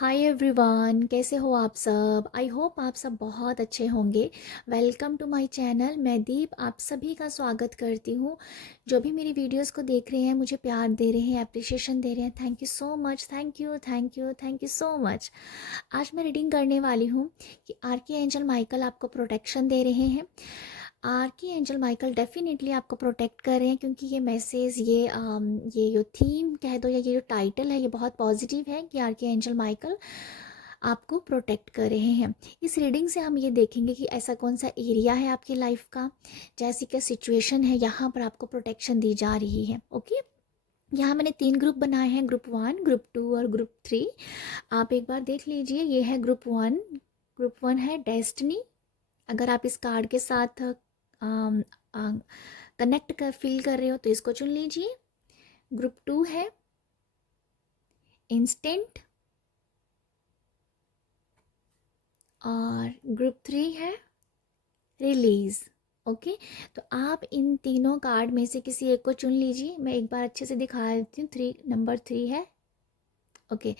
Hi everyone, कैसे हो आप सब। आई होप आप सब बहुत अच्छे होंगे। Welcome to my channel. मैं दीप आप सभी का स्वागत करती हूँ। जो भी मेरी वीडियोस को देख रहे हैं, मुझे प्यार दे रहे हैं, अप्रिशिएशन दे रहे हैं, thank you so much. Thank you thank you thank you so much. आज मैं रीडिंग करने वाली हूँ कि आर्की एंजल माइकल आपको प्रोटेक्शन दे रहे हैं। आर्की एंजल माइकल डेफिनेटली आपको प्रोटेक्ट कर रहे हैं, क्योंकि ये मैसेज, ये जो थीम कह दो या ये जो टाइटल है, ये बहुत पॉजिटिव है कि आर्की एंजल माइकल आपको प्रोटेक्ट कर रहे हैं। इस रीडिंग से हम ये देखेंगे कि ऐसा कौन सा एरिया है आपकी लाइफ का, जैसी क्या सिचुएशन है, यहाँ पर आपको प्रोटेक्शन दी जा रही है। ओके, यहाँ मैंने 3 ग्रुप बनाए हैं, ग्रुप 1, ग्रुप 2 और ग्रुप 3। आप एक बार देख लीजिए। ये है ग्रुप 1। ग्रुप 1 है डेस्टिनी। अगर आप इस कार्ड के साथ कनेक्ट कर फील कर रहे हो तो इसको चुन लीजिए। ग्रुप 2 है इंस्टेंट और ग्रुप 3 है रिलीज। ओके, तो आप इन तीनों कार्ड में से किसी एक को चुन लीजिए। मैं एक बार अच्छे से दिखा देती हूँ। नंबर 3 है। ओके,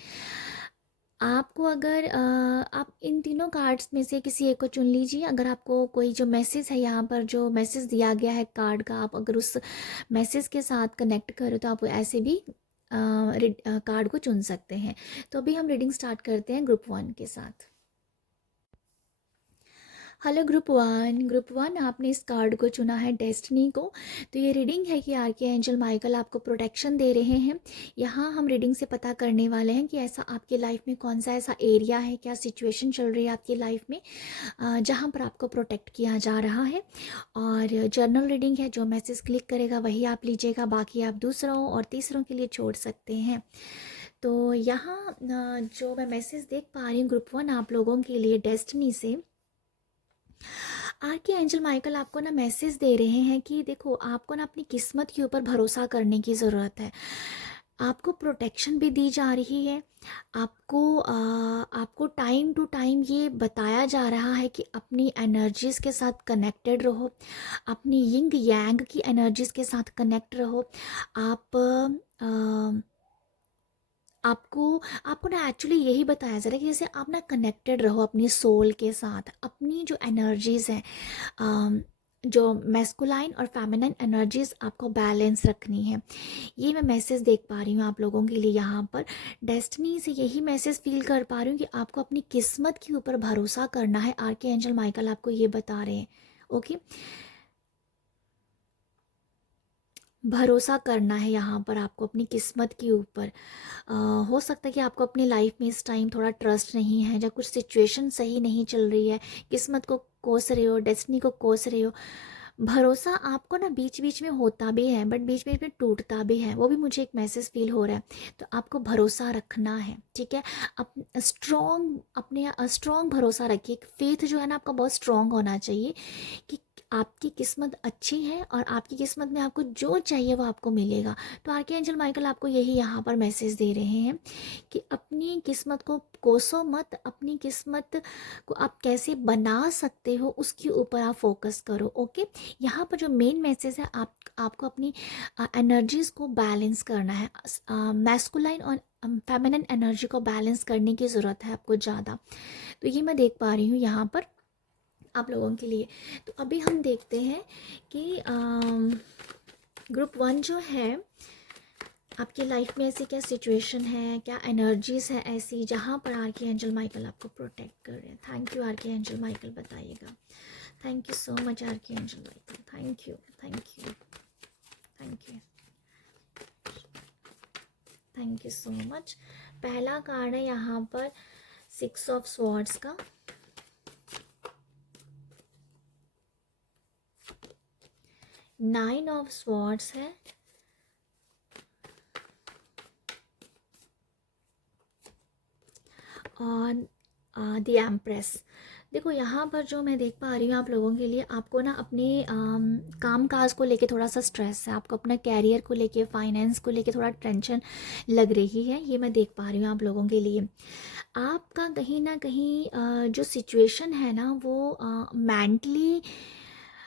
आपको अगर आप इन तीनों कार्ड्स में से किसी एक को चुन लीजिए। अगर आपको कोई जो मैसेज है, यहाँ पर जो मैसेज दिया गया है कार्ड का, आप अगर उस मैसेज के साथ कनेक्ट करो तो आप ऐसे भी कार्ड को चुन सकते हैं। तो अभी हम रीडिंग स्टार्ट करते हैं ग्रुप 1 के साथ। हेलो ग्रुप 1 आपने इस कार्ड को चुना है डेस्टिनी को। तो ये रीडिंग है कि आर्के एंजल माइकल आपको प्रोटेक्शन दे रहे हैं। यहाँ हम रीडिंग से पता करने वाले हैं कि ऐसा आपके लाइफ में कौन सा ऐसा एरिया है, क्या सिचुएशन चल रही है आपकी लाइफ में, जहाँ पर आपको प्रोटेक्ट किया जा रहा है। और जर्नल रीडिंग है, जो मैसेज क्लिक करेगा वही आप लीजिएगा, बाकी आप दूसरों और तीसरों के लिए छोड़ सकते हैं। तो यहाँ जो मैं मैसेज देख पा रही हूँ ग्रुप 1 आप लोगों के लिए डेस्टिनी से, आर्की एंजल माइकल आपको ना मैसेज दे रहे हैं कि देखो, आपको ना अपनी किस्मत के ऊपर भरोसा करने की ज़रूरत है। आपको प्रोटेक्शन भी दी जा रही है। आपको टाइम टू टाइम ये बताया जा रहा है कि अपनी एनर्जीज़ के साथ कनेक्टेड रहो, अपनी यिंग यांग की एनर्जीज़ के साथ कनेक्ट रहो। आप आपको आपको ना एक्चुअली यही बताया जा रहा है कि जैसे आप ना कनेक्टेड रहो अपनी सोल के साथ। अपनी जो एनर्जीज़ हैं, जो मैस्कुलाइन और फेमिनाइन एनर्जीज़ आपको बैलेंस रखनी है। ये मैं मैसेज देख पा रही हूँ आप लोगों के लिए। यहाँ पर डेस्टिनी से यही मैसेज फील कर पा रही हूँ कि आपको अपनी किस्मत के ऊपर भरोसा करना है। आर्के एंजल माइकल आपको ये बता रहे हैं। ओके, भरोसा करना है यहाँ पर आपको अपनी किस्मत के ऊपर। हो सकता है कि आपको अपनी लाइफ में इस टाइम थोड़ा ट्रस्ट नहीं है, या कुछ सिचुएशन सही नहीं चल रही है, किस्मत को कोस रहे हो, डेस्टिनी को कोस रहे हो। भरोसा आपको ना बीच बीच में होता भी है, बट बीच बीच में टूटता भी है। वो भी मुझे एक मैसेज फील हो रहा है। तो आपको भरोसा रखना है, ठीक है। अप स्ट्रॉन्ग अपने स्ट्रॉन्ग भरोसा रखिए। फेथ जो है ना आपका बहुत स्ट्रॉन्ग होना चाहिए कि आपकी किस्मत अच्छी है और आपकी किस्मत में आपको जो चाहिए वो आपको मिलेगा। तो आर्के एंजल माइकल आपको यही यहाँ पर मैसेज दे रहे हैं कि अपनी किस्मत को कोसो मत। अपनी किस्मत को आप कैसे बना सकते हो उसके ऊपर आप फोकस करो। ओके, यहाँ पर जो मेन मैसेज है, आपको अपनी एनर्जीज को बैलेंस करना है। मैस्कुलाइन और फेमिनिन एनर्जी को बैलेंस करने की ज़रूरत है आपको ज़्यादा। तो ये मैं देख पा रही हूँ यहाँ पर आप लोगों के लिए। तो अभी हम देखते हैं कि ग्रुप 1 जो है आपकी लाइफ में ऐसी क्या सिचुएशन है, क्या एनर्जीज है ऐसी जहाँ पर आर्की एंजल माइकल आपको प्रोटेक्ट कर रहे हैं। Thank you archangel Michael, बताइएगा। Thank you so much archangel Michael. Thank you thank you thank you thank you so much. पहला कार्ड है यहाँ पर 6 ऑफ स्वॉर्ड्स का। 9 ऑफ स्वॉर्ड्स है और द एम्प्रेस। देखो, यहाँ पर जो मैं देख पा रही हूँ आप लोगों के लिए, आपको ना अपने काम काज को लेके थोड़ा सा स्ट्रेस है। आपको अपना कैरियर को लेके, फाइनेंस को लेके थोड़ा टेंशन लग रही है। ये मैं देख पा रही हूँ आप लोगों के लिए। आपका कहीं ना कहीं जो सिचुएशन है ना, वो मेंटली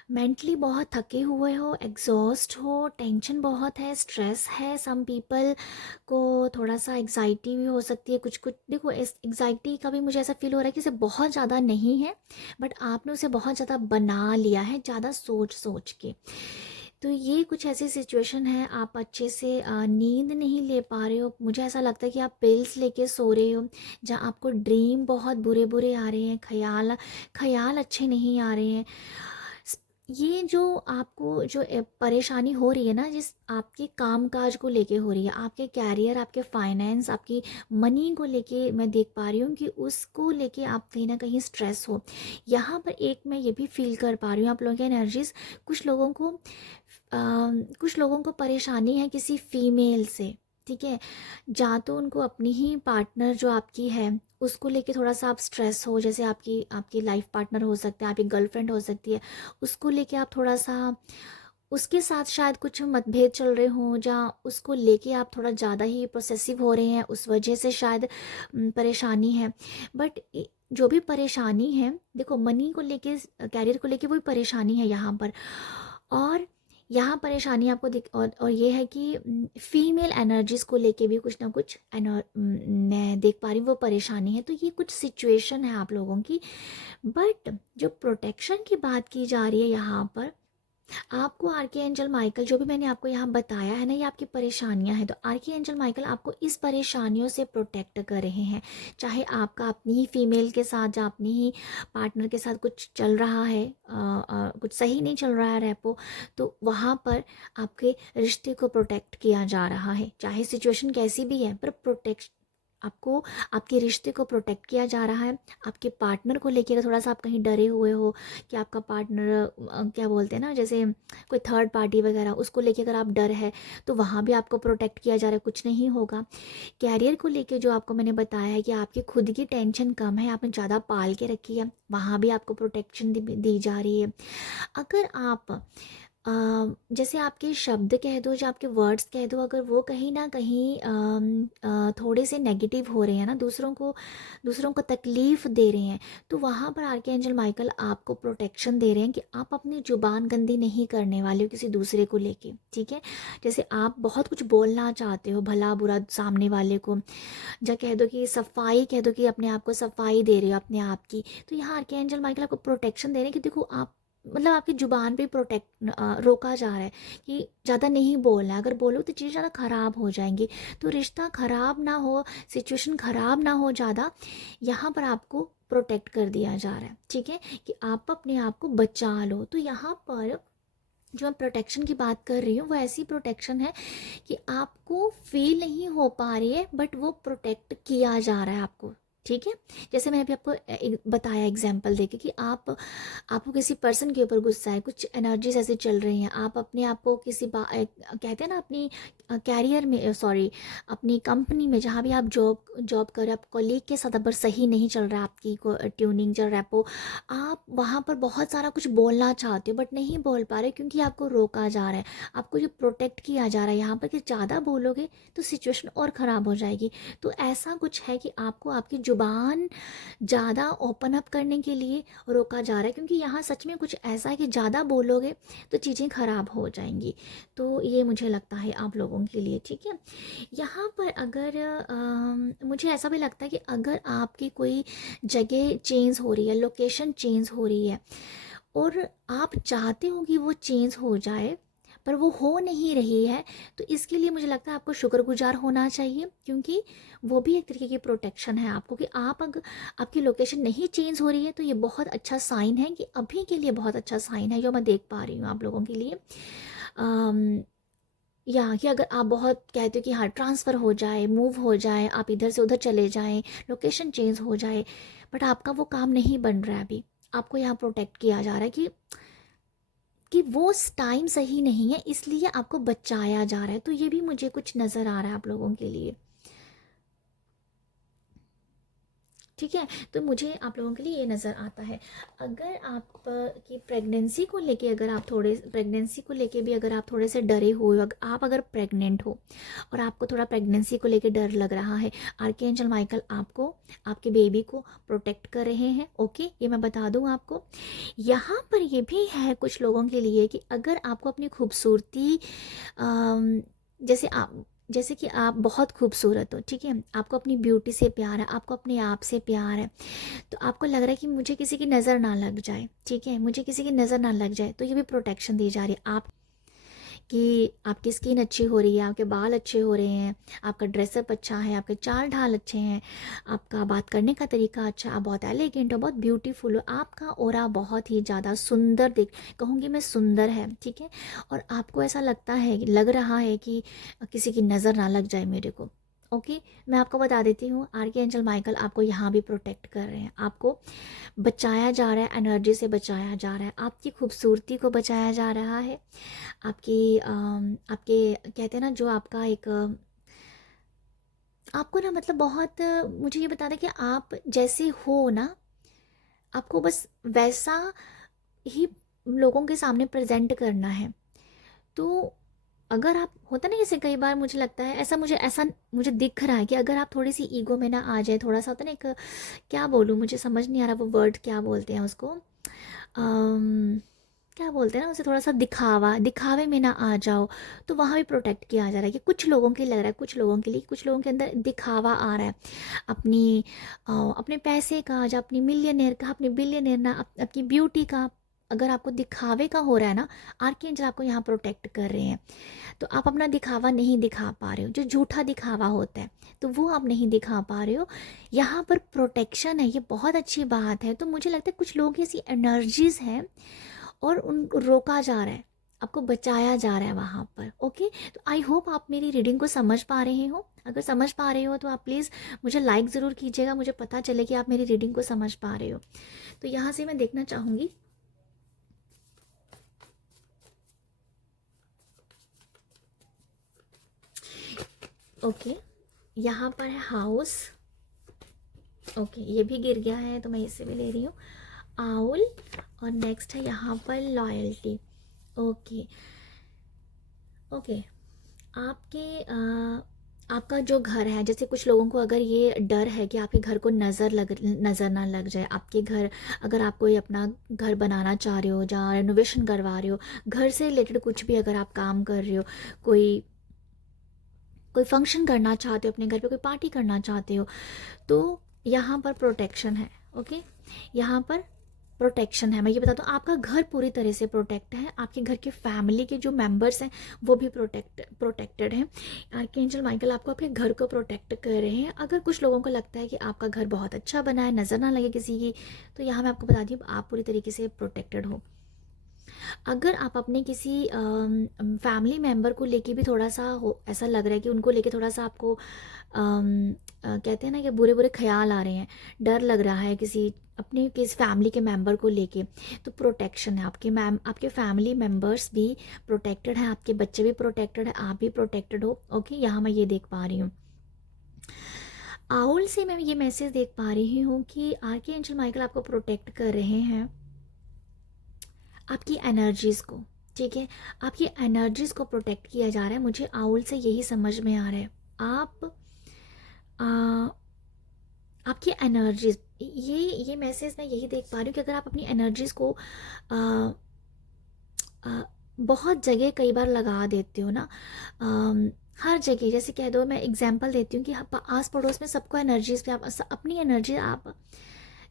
मेंटली बहुत थके हुए हो, एग्जॉस्ट हो, टेंशन बहुत है, स्ट्रेस है। सम पीपल को थोड़ा सा एग्जाइटी भी हो सकती है। कुछ कुछ देखो, इस एग्जाइटी का भी मुझे ऐसा फील हो रहा है कि इसे बहुत ज़्यादा नहीं है, बट आपने उसे बहुत ज़्यादा बना लिया है, ज़्यादा सोच सोच के। तो ये कुछ ऐसी सिचुएशन है, आप अच्छे से नींद नहीं ले पा रहे हो। मुझे ऐसा लगता है कि आप पिल्स लेके सो रहे हो, जहाँ आपको ड्रीम बहुत बुरे बुरे आ रहे हैं, ख्याल ख्याल अच्छे नहीं आ रहे हैं। ये जो आपको जो परेशानी हो रही है ना, जिस आपके काम काज को लेके हो रही है, आपके कैरियर, आपके फाइनेंस, आपकी मनी को लेके मैं देख पा रही हूँ कि उसको लेके आप कहीं ना कहीं स्ट्रेस हो। यहाँ पर एक मैं ये भी फील कर पा रही हूँ आप लोगों की एनर्जीज। कुछ लोगों को कुछ लोगों को परेशानी है किसी फीमेल से, ठीक है। या तो उनको अपनी ही पार्टनर जो आपकी है उसको लेके थोड़ा सा आप स्ट्रेस हो, जैसे आपकी आपकी लाइफ पार्टनर हो सकता है, आपकी गर्लफ्रेंड हो सकती है, उसको लेके आप थोड़ा सा उसके साथ शायद कुछ मतभेद चल रहे हों, या उसको लेके आप थोड़ा ज़्यादा ही प्रोसेसिव हो रहे हैं, उस वजह से शायद परेशानी है। बट जो भी परेशानी है, देखो मनी को लेके, कैरियर को लेके वही परेशानी है यहाँ पर। और यहाँ परेशानी आपको दिख, और ये है कि फीमेल एनर्जीज को लेके भी कुछ ना कुछ मैं देख पा रही हूँ वो परेशानी है। तो ये कुछ सिचुएशन है आप लोगों की। बट जो प्रोटेक्शन की बात की जा रही है यहाँ पर, आपको आर्की एंजल माइकल, जो भी मैंने आपको यहाँ बताया है ना, ये आपकी परेशानियाँ हैं, तो आर्की एंजल माइकल आपको इस परेशानियों से प्रोटेक्ट कर रहे हैं। चाहे आपका अपनी ही फीमेल के साथ या अपनी ही पार्टनर के साथ कुछ चल रहा है, कुछ सही नहीं चल रहा है रेपो, तो वहाँ पर आपके रिश्ते को प्रोटेक्ट किया जा रहा है। चाहे सिचुएशन कैसी भी है, पर प्रोटेक्ट आपको, आपके रिश्ते को प्रोटेक्ट किया जा रहा है। आपके पार्टनर को लेकर अगर थोड़ा सा आप कहीं डरे हुए हो कि आपका पार्टनर क्या बोलते हैं ना, जैसे कोई थर्ड पार्टी वगैरह, उसको लेके अगर आप डर है तो वहाँ भी आपको प्रोटेक्ट किया जा रहा है, कुछ नहीं होगा। कैरियर को लेके जो आपको मैंने बताया है कि आपकी खुद की टेंशन कम है, आपने ज़्यादा पाल के रखी है, वहाँ भी आपको प्रोटेक्शन दी जा रही है। अगर आप जैसे आपके शब्द कह दो या आपके वर्ड्स कह दो, अगर वो कहीं ना कहीं थोड़े से नेगेटिव हो रहे हैं ना, दूसरों को तकलीफ़ दे रहे हैं, तो वहाँ पर आर्के एंजल माइकल आपको प्रोटेक्शन दे रहे हैं कि आप अपनी जुबान गंदी नहीं करने वाले हो किसी दूसरे को लेके, ठीक है। जैसे आप बहुत कुछ बोलना चाहते हो भला बुरा सामने वाले को, या कह दो कि सफाई, कह दो कि अपने आप को सफाई दे रहे हो अपने आप की, तो यहाँ आर्के एंजल माइकल आपको प्रोटेक्शन दे रहे हैं कि देखो आप, मतलब आपकी ज़ुबान पे रोका जा रहा है कि ज़्यादा नहीं बोलना है, अगर बोलो तो चीज़ ज़्यादा ख़राब हो जाएंगी। तो रिश्ता ख़राब ना हो, सिचुएशन ख़राब ना हो ज़्यादा, यहाँ पर आपको प्रोटेक्ट कर दिया जा रहा है, ठीक है, कि आप अपने आप को बचा लो। तो यहाँ पर जो मैं प्रोटेक्शन की बात कर रही हूँ वो ऐसी प्रोटेक्शन है कि आपको फील नहीं हो पा रही है, बट वो प्रोटेक्ट किया जा रहा है आपको, ठीक है। जैसे मैंने अभी आपको बताया एग्जांपल देके कि आपको किसी पर्सन के ऊपर गुस्सा है, कुछ एनर्जीज ऐसे चल रही हैं, आप अपने आप को किसी कहते हैं ना, अपनी कैरियर में, सॉरी, अपनी कंपनी में जहाँ भी आप जॉब जॉब कर रहे हो, आप कॉलीग के साथ अगर सही नहीं चल रहा है आपकी ट्यूनिंग या रेपो, आप वहाँ पर बहुत सारा कुछ बोलना चाहते हो बट नहीं बोल पा रहे क्योंकि आपको रोका जा रहा है, आपको जो प्रोटेक्ट किया जा रहा है यहाँ पर कि ज़्यादा बोलोगे तो सिचुएशन और ख़राब हो जाएगी। तो ऐसा कुछ है कि आपको आपकी ज़ुबान ज़्यादा ओपन अप करने के लिए रोका जा रहा है, क्योंकि यहाँ सच में कुछ ऐसा है कि ज़्यादा बोलोगे तो चीज़ें ख़राब हो जाएंगी। तो ये मुझे लगता है आप लोगों के लिए, ठीक है। यहाँ पर अगर मुझे ऐसा भी लगता है कि अगर आपकी कोई जगह चेंज हो रही है, लोकेशन चेंज हो रही है, और आप चाहते हो कि वो चेंज हो जाए पर वो हो नहीं रही है, तो इसके लिए मुझे लगता है आपको शुक्रगुजार होना चाहिए, क्योंकि वो भी एक तरीके की प्रोटेक्शन है आपको कि आप अगर आपकी लोकेशन नहीं चेंज हो रही है तो ये बहुत अच्छा साइन है, कि अभी के लिए बहुत अच्छा साइन है जो मैं देख पा रही हूँ आप लोगों के लिए। या कि अगर आप बहुत कहते हो कि हाँ ट्रांसफ़र हो जाए, मूव हो जाए, आप इधर से उधर चले जाएं, लोकेशन चेंज हो जाए, बट आपका वो काम नहीं बन रहा है अभी, आपको यहाँ प्रोटेक्ट किया जा रहा है कि वो टाइम सही नहीं है, इसलिए आपको बचाया जा रहा है। तो ये भी मुझे कुछ नज़र आ रहा है आप लोगों के लिए। ठीक है। तो मुझे आप लोगों के लिए ये नज़र आता है। अगर आप की प्रेगनेंसी को लेके, अगर आप थोड़े प्रेगनेंसी को लेके भी अगर आप थोड़े से डरे हुए हो, आप अगर प्रेग्नेंट हो और आपको थोड़ा प्रेगनेंसी को लेके डर लग रहा है, आर्कएंजल माइकल आपको, आपके बेबी को प्रोटेक्ट कर रहे हैं। ओके, ये मैं बता दूं आपको। यहाँ पर ये भी है कुछ लोगों के लिए कि अगर आपको अपनी खूबसूरती, जैसे आप, जैसे कि आप बहुत खूबसूरत हो, ठीक है, आपको अपनी ब्यूटी से प्यार है, आपको अपने आप से प्यार है, तो आपको लग रहा है कि मुझे किसी की नज़र ना लग जाए, ठीक है, मुझे किसी की नज़र ना लग जाए, तो ये भी प्रोटेक्शन दी जा रही है आप कि आपकी स्किन अच्छी हो रही है, आपके बाल अच्छे हो रहे हैं, आपका ड्रेसअप अच्छा है, आपके चाल ढाल अच्छे हैं, आपका बात करने का तरीका अच्छा, आप बहुत एलिगेंट हो, बहुत ब्यूटीफुल हो, आपका ऑरा बहुत ही ज़्यादा सुंदर दिख, कहूँगी मैं सुंदर है, ठीक है। और आपको ऐसा लगता है, लग रहा है कि किसी की नज़र ना लग जाए मेरे को। ओके, मैं आपको बता देती हूँ, आर्कएंजल माइकल आपको यहाँ भी प्रोटेक्ट कर रहे हैं, आपको बचाया जा रहा है, एनर्जी से बचाया जा रहा है, आपकी खूबसूरती को बचाया जा रहा है, आपकी आपके कहते हैं ना, जो आपका एक आपको ना मतलब बहुत मुझे ये बता दें कि आप जैसे हो ना, आपको बस वैसा ही लोगों के सामने प्रेजेंट करना है। तो अगर आप, होता ना जैसे कई बार मुझे लगता है, ऐसा मुझे दिख रहा है कि अगर आप थोड़ी सी ईगो में ना आ जाए, थोड़ा सा होता ना एक, क्या बोलूँ, मुझे समझ नहीं आ रहा वो वर्ड क्या बोलते हैं उसको, क्या बोलते हैं ना उसे, थोड़ा सा दिखावे में ना आ जाओ, तो वहाँ भी प्रोटेक्ट किया जा रहा है कि कुछ लोगों के लग रहा है, कुछ लोगों के लिए, कुछ लोगों के अंदर दिखावा आ रहा है अपनी अपने पैसे का, या अपनी मिलियनेयर का, अपनी बिलियनेयर ना, अपनी ब्यूटी का, अगर आपको दिखावे का हो रहा है ना, आर्कएंजल आपको यहाँ प्रोटेक्ट कर रहे हैं। तो आप अपना दिखावा नहीं दिखा पा रहे हो, जो झूठा दिखावा होता है तो वो आप नहीं दिखा पा रहे हो, यहाँ पर प्रोटेक्शन है, ये बहुत अच्छी बात है। तो मुझे लगता है कुछ लोग ऐसी एनर्जीज हैं और उनको रोका जा रहा है, आपको बचाया जा रहा है वहाँ पर। ओके, तो आई होप आप मेरी रीडिंग को समझ पा रहे हो। अगर समझ पा रहे हो तो आप प्लीज़ मुझे लाइक ज़रूर कीजिएगा, मुझे पता चले कि आप मेरी रीडिंग को समझ पा रहे हो। तो यहाँ से मैं देखना चाहूँगी, ओके, यहाँ पर है हाउस, ओके, ये भी गिर गया है तो मैं इससे भी ले रही हूँ, आउल, और नेक्स्ट है यहाँ पर लॉयल्टी। ओके, ओके, आपका जो घर है, जैसे कुछ लोगों को अगर ये डर है कि आपके घर को नज़र ना लग जाए, आपके घर, अगर आप कोई अपना घर बनाना चाह रहे हो, जहाँ रेनोवेशन करवा रहे हो, घर से रिलेटेड कुछ भी अगर आप काम कर रहे हो, कोई कोई फंक्शन करना चाहते हो, अपने घर पे कोई पार्टी करना चाहते हो, तो यहाँ पर प्रोटेक्शन है। ओके, यहाँ पर प्रोटेक्शन है। मैं ये बताता हूँ, आपका घर पूरी तरह से प्रोटेक्ट है, आपके घर के फैमिली के जो मेंबर्स हैं वो भी प्रोटेक्टेड हैं। आर्कएंजल माइकल आपको आपके घर को प्रोटेक्ट कर रहे हैं। अगर कुछ लोगों को लगता है कि आपका घर बहुत अच्छा बना है, नज़र ना लगे किसी की, तो यहाँ मैं आपको बता दी आप पूरी तरीके से प्रोटेक्टेड हो। अगर आप अपने किसी फैमिली मेम्बर को लेके भी थोड़ा सा हो, ऐसा लग रहा है कि उनको लेके थोड़ा सा आपको कहते हैं ना कि बुरे बुरे ख्याल आ रहे हैं, डर लग रहा है अपने किस फैमिली के मेंबर को लेके, तो प्रोटेक्शन है, आपके फैमिली मेंबर्स भी प्रोटेक्टेड हैं, आपके बच्चे भी प्रोटेक्टेड है, आप भी प्रोटेक्टेड हो। ओके, यहाँ मैं ये देख पा रही हूँ। आउल से मैं ये मैसेज देख पा रही हूँ कि आर्कएंजल माइकल आपको प्रोटेक्ट कर रहे हैं, आपकी एनर्जीज़ को, ठीक है, आपकी एनर्जीज़ को प्रोटेक्ट किया जा रहा है। मुझे आउल से यही समझ में आ रहा है, आ, आपकी एनर्जीज, ये मैसेज मैं यही देख पा रही हूँ कि अगर आप अपनी एनर्जीज को आ, आ, बहुत जगह कई बार लगा देते हो ना, हर जगह, जैसे कह दो, मैं एग्जांपल देती हूँ कि आस पड़ोस में सबको एनर्जीज पे आप अपनी एनर्जी, आप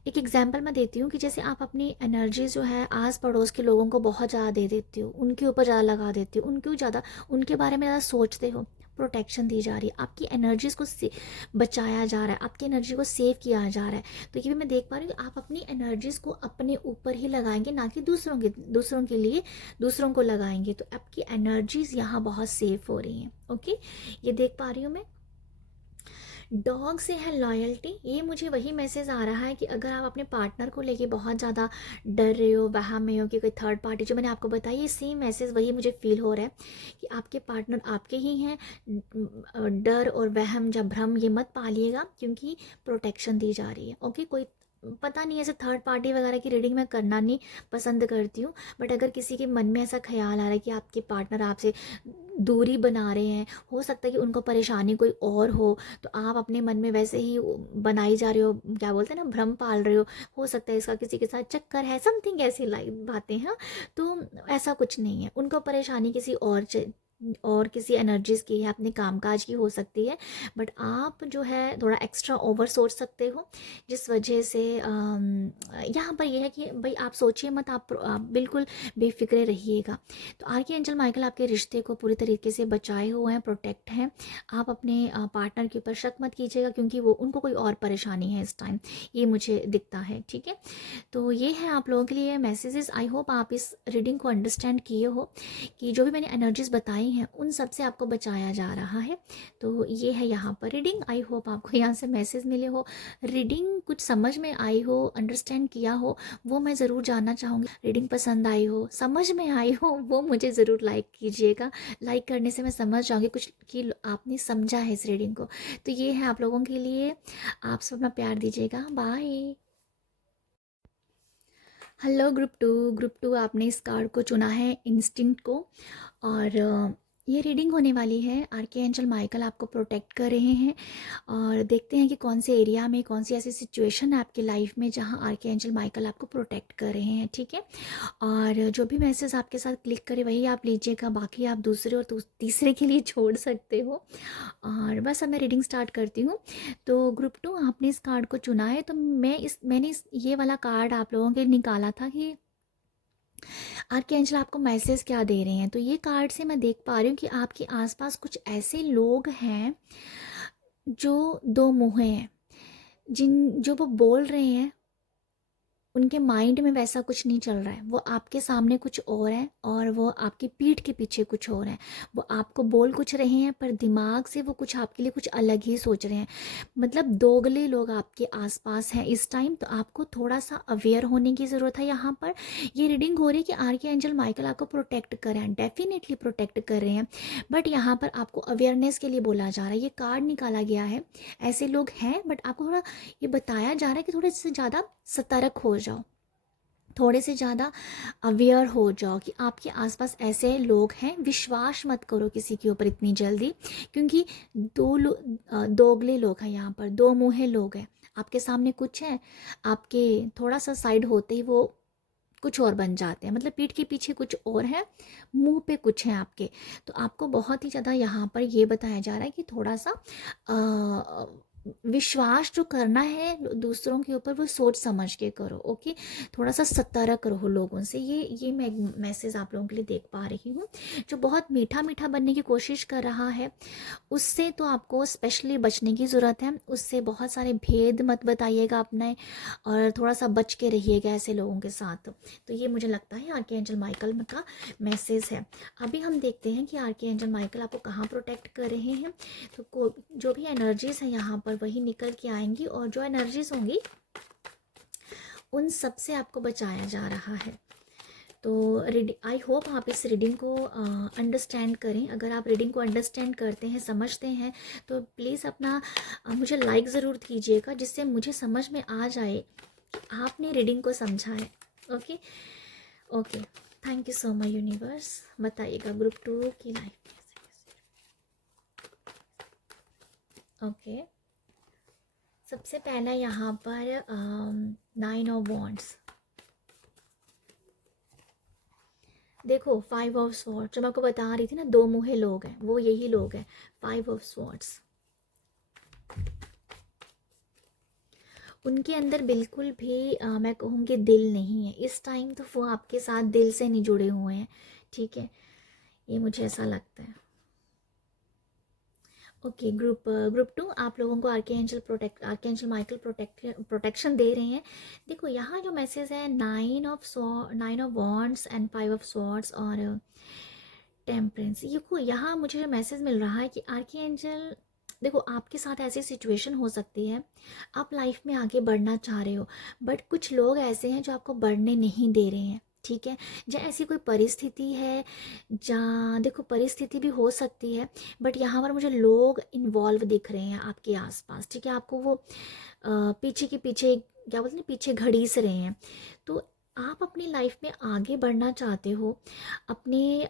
एक एग्जांपल मैं देती हूँ कि जैसे आप अपनी एनर्जी जो है आस पड़ोस के लोगों को बहुत ज़्यादा दे देते हो, उनके ऊपर ज़्यादा लगा देते हो, उनके बारे में ज़्यादा सोचते हो, प्रोटेक्शन दी जा रही है, आपकी एनर्जीज को बचाया जा रहा है, आपकी एनर्जी को सेव किया जा रहा है। तो ये भी मैं देख पा रही हूँ कि आप अपनी एनर्जीज को अपने ऊपर ही लगाएंगे, ना कि दूसरों के लिए दूसरों को लगाएंगे, तो आपकी एनर्जीज यहाँ बहुत सेफ हो रही हैं। ओके, ये देख पा रही हूँ मैं। डॉग से है लॉयल्टी, ये मुझे वही मैसेज आ रहा है कि अगर आप अपने पार्टनर को लेके बहुत ज़्यादा डर रहे हो, वहम में हो कि कोई थर्ड पार्टी, जो मैंने आपको बताया ये सेम मैसेज वही मुझे फील हो रहा है कि आपके पार्टनर आपके ही हैं। डर और वहम या भ्रम ये मत पालिएगा, क्योंकि प्रोटेक्शन दी जा रही है। ओके, कोई पता नहीं, ऐसे थर्ड पार्टी वगैरह की रीडिंग मैं करना नहीं पसंद करती हूँ, बट अगर किसी के मन में ऐसा ख्याल आ रहा है कि आपके पार्टनर आपसे दूरी बना रहे हैं, हो सकता है कि उनको परेशानी कोई और हो आप अपने मन में वैसे ही बनाई जा रहे हो, क्या बोलते हैं ना, भ्रम पाल रहे हो सकता है इसका किसी के साथ चक्कर है, समथिंग ऐसी लाइक बातें हैं। तो ऐसा कुछ नहीं है, उनको परेशानी किसी और किसी एनर्जीज की है, अपने कामकाज की हो सकती है, बट आप जो है थोड़ा एक्स्ट्रा ओवर सोच सकते हो, जिस वजह से यहाँ पर यह है कि भाई आप सोचिए मत, आप बिल्कुल बेफिक्रे रहिएगा। तो आर्की एंजल माइकल आपके रिश्ते को पूरी तरीके से बचाए हुए हैं, प्रोटेक्ट हैं। आप अपने पार्टनर के ऊपर शक मत कीजिएगा, क्योंकि वो उनको कोई और परेशानी है इस टाइम, ये मुझे दिखता है। ठीक है, तो ये है आप लोगों के लिए मैसेजेस। आई होप आप इस रीडिंग को अंडरस्टैंड किए हो कि जो भी मैंने एनर्जीज बताई हैं उन सब से आपको बचाया जा रहा है। तो ये है यहाँ पर रीडिंग। आई होप आपको यहाँ से मैसेज मिले हो, रीडिंग कुछ समझ में आई हो, अंडरस्टैंड किया हो, वो मैं ज़रूर जानना चाहूँगी। रीडिंग पसंद आई हो, समझ में आई हो, वो मुझे ज़रूर लाइक कीजिएगा। लाइक करने से मैं समझ जाऊँगी कुछ कि आपने समझा है इस रीडिंग को। तो ये है आप लोगों के लिए, आप सब अपना प्यार दीजिएगा। बाय। हेलो ग्रुप टू आपने इस कार्ड को चुना है, इंस्टिंक्ट को। और ये रीडिंग होने वाली है, आर्के एंजल माइकल आपको प्रोटेक्ट कर रहे हैं, और देखते हैं कि कौन से एरिया में, कौन सी ऐसी सिचुएशन है आपकी लाइफ में जहां आर्के एंजल माइकल आपको प्रोटेक्ट कर रहे हैं। ठीक है, और जो भी मैसेज आपके साथ क्लिक करे वही आप लीजिएगा, बाकी आप दूसरे और तीसरे के लिए छोड़ सकते हो। और बस अब मैं रीडिंग स्टार्ट करती हूँ। तो ग्रुप टू आपने इस कार्ड को चुना है, तो मैंने ये वाला कार्ड आप लोगों के निकाला था कि आर्कएंजल आपको मैसेज क्या दे रहे हैं। तो ये कार्ड से मैं देख पा रही हूँ कि आपके आसपास कुछ ऐसे लोग हैं जो दो मुँहे हैं, जो वो बोल रहे हैं, उनके माइंड में वैसा कुछ नहीं चल रहा है, वो आपके सामने कुछ और है और वो आपकी पीठ के पीछे कुछ और है। वो आपको बोल कुछ रहे हैं पर दिमाग से वो कुछ आपके लिए कुछ अलग ही सोच रहे हैं। मतलब दोगले लोग आपके आसपास हैं इस टाइम, तो आपको थोड़ा सा अवेयर होने की ज़रूरत है। यहाँ पर ये रीडिंग हो रही है कि आर्के एंजल माइकल आपको प्रोटेक्ट कर रहे हैं, डेफिनेटली प्रोटेक्ट कर रहे हैं, बट यहाँ पर आपको अवेयरनेस के लिए बोला जा रहा है। ये कार्ड निकाला गया है, ऐसे लोग हैं, बट आपको थोड़ा ये बताया जा रहा है कि थोड़े से ज़्यादा सतर्क हो जाओ, थोड़े से ज़्यादा अवेयर हो जाओ कि आपके आसपास ऐसे लोग हैं। विश्वास मत करो किसी के ऊपर इतनी जल्दी, क्योंकि दोगले लोग हैं यहाँ पर, दो मुँहे लोग हैं। आपके सामने कुछ है, आपके थोड़ा सा साइड होते ही वो कुछ और बन जाते हैं। मतलब पीठ के पीछे कुछ और है, मुंह पे कुछ है आपके। तो आपको बहुत ही ज़्यादा यहाँ पर ये बताया जा रहा है कि थोड़ा सा विश्वास जो करना है दूसरों के ऊपर, वो सोच समझ के करो। ओके, थोड़ा सा सतर्क रहो लोगों से। ये मैं मैसेज आप लोगों के लिए देख पा रही हूँ। जो बहुत मीठा मीठा बनने की कोशिश कर रहा है, उससे तो आपको स्पेशली बचने की ज़रूरत है। उससे बहुत सारे भेद मत बताइएगा अपने, और थोड़ा सा बच के रहिएगा ऐसे लोगों के साथ। तो ये मुझे लगता है आर्के एंजल माइकल का मैसेज है। अभी हम देखते हैं कि आर्के एंजल माइकल आपको कहाँ प्रोटेक्ट कर रहे हैं। तो जो भी एनर्जीज हैं यहाँ पर वही निकल के आएंगी, और जो एनर्जीज होंगी उन सब से आपको बचाया जा रहा है। तो आई होप आप इस रीडिंग को अंडरस्टैंड करें। अगर आप रीडिंग को अंडरस्टैंड करते हैं, समझते हैं, तो प्लीज़ अपना मुझे लाइक ज़रूर कीजिएगा, जिससे मुझे समझ में आ जाए कि आपने रीडिंग को समझा है। Okay okay, thank you so much universe. बताइएगा ग्रुप टू की लाइफ कैसे। ओके, सबसे पहला यहाँ पर 9 ऑफ वॉन्ड्स। देखो 5 ऑफ स्वॉर्ड्स, जो मैं आपको बता रही थी ना, दो मुँहे लोग हैं, वो यही लोग हैं। 5 ऑफ स्वॉर्ड्स, उनके अंदर बिल्कुल भी मैं कहूँगी दिल नहीं है इस टाइम। तो वो आपके साथ दिल से नहीं जुड़े हुए हैं। ठीक है, ये मुझे ऐसा लगता है। ओके, ग्रुप टू आप लोगों को आर्के एंजल माइकल प्रोटेक्शन दे रहे हैं। देखो यहाँ जो मैसेज है, 9 of wands and 5 of swords और टेम्परेंस। देखो यहाँ मुझे जो मैसेज मिल रहा है कि आर्के एंजल देखो आपके साथ ऐसी सिचुएशन हो सकती है, आप लाइफ में आगे बढ़ना चाह रहे हो, बट कुछ लोग ऐसे हैं जो आपको बढ़ने नहीं दे रहे हैं, ठीक है। या ऐसी कोई परिस्थिति है जहाँ, देखो परिस्थिति भी हो सकती है, बट यहाँ पर मुझे लोग इन्वॉल्व दिख रहे हैं आपके आसपास, ठीक है। आपको वो पीछे के पीछे, क्या बोलते हैं, पीछे घड़ीस रहे हैं। तो आप अपनी लाइफ में आगे बढ़ना चाहते हो, अपने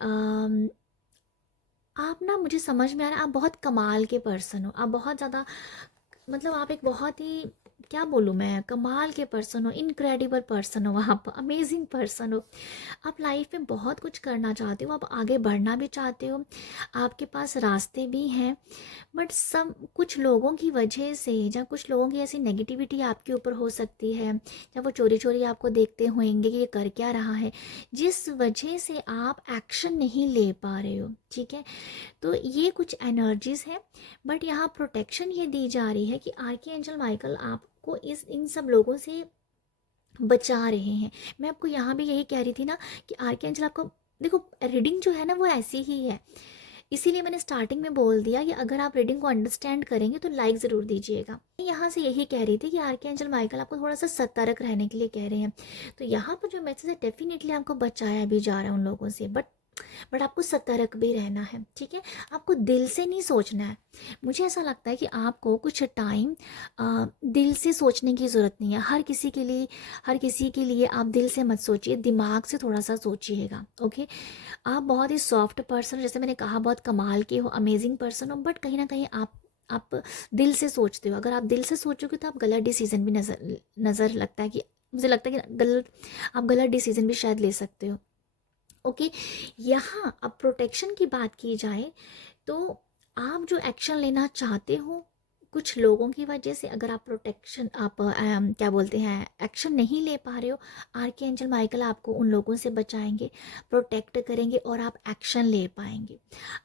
आप ना, मुझे समझ में आ रहा है आप बहुत कमाल के पर्सन हो, आप बहुत ज़्यादा, मतलब आप एक बहुत ही, क्या बोलूँ मैं, कमाल के पर्सन हो, इनक्रेडिबल पर्सन हो, आप अमेजिंग पर्सन हो। आप लाइफ में बहुत कुछ करना चाहते हो, आप आगे बढ़ना भी चाहते हो, आपके पास रास्ते भी हैं, बट सब कुछ लोगों की वजह से, या कुछ लोगों की ऐसी नेगेटिविटी आपके ऊपर हो सकती है, या वो चोरी चोरी आपको देखते होंगे कि ये कर क्या रहा है, जिस वजह से आप एक्शन नहीं ले पा रहे हो, ठीक है। तो ये कुछ एनर्जीज हैं, बट यहाँ प्रोटेक्शन ये दी जा रही है कि आर्की एंजल माइकल आपको इस इन सब लोगों से बचा रहे हैं। मैं आपको यहाँ भी यही कह रही थी ना कि आर्की एंजल आपको, देखो रीडिंग जो है ना वो ऐसी ही है, इसीलिए मैंने स्टार्टिंग में बोल दिया कि अगर आप रीडिंग को अंडरस्टैंड करेंगे तो लाइक ज़रूर दीजिएगा। मैं यहाँ से यही कह रही थी कि आर्की एंजल माइकल आपको थोड़ा सा सतर्क रहने के लिए कह रहे हैं। तो यहाँ पर जो मैसेज है, डेफिनेटली आपको बचाया भी जा रहा है उन लोगों से, बट आपको सतर्क भी रहना है, ठीक है। आपको दिल से नहीं सोचना है। मुझे ऐसा लगता है कि आपको कुछ टाइम दिल से सोचने की ज़रूरत नहीं है। हर किसी के लिए आप दिल से मत सोचिए, दिमाग से थोड़ा सा सोचिएगा, ओके। आप बहुत ही सॉफ्ट पर्सन हो, जैसे मैंने कहा, बहुत कमाल के हो, अमेजिंग पर्सन हो, बट कहीं ना कहीं आप दिल से सोचते हो। अगर आप दिल से सोचोगे तो आप गलत डिसीजन भी नज़र नज़र लगता है कि, मुझे लगता है कि आप गलत डिसीजन भी शायद ले सकते हो, ओके। यहाँ अब प्रोटेक्शन की बात की जाए तो आप जो एक्शन लेना चाहते हो, कुछ लोगों की वजह से अगर आप प्रोटेक्शन, आप क्या बोलते हैं, एक्शन नहीं ले पा रहे हो, आर्की एंजल माइकल आपको उन लोगों से बचाएंगे, प्रोटेक्ट करेंगे, और आप एक्शन ले पाएंगे,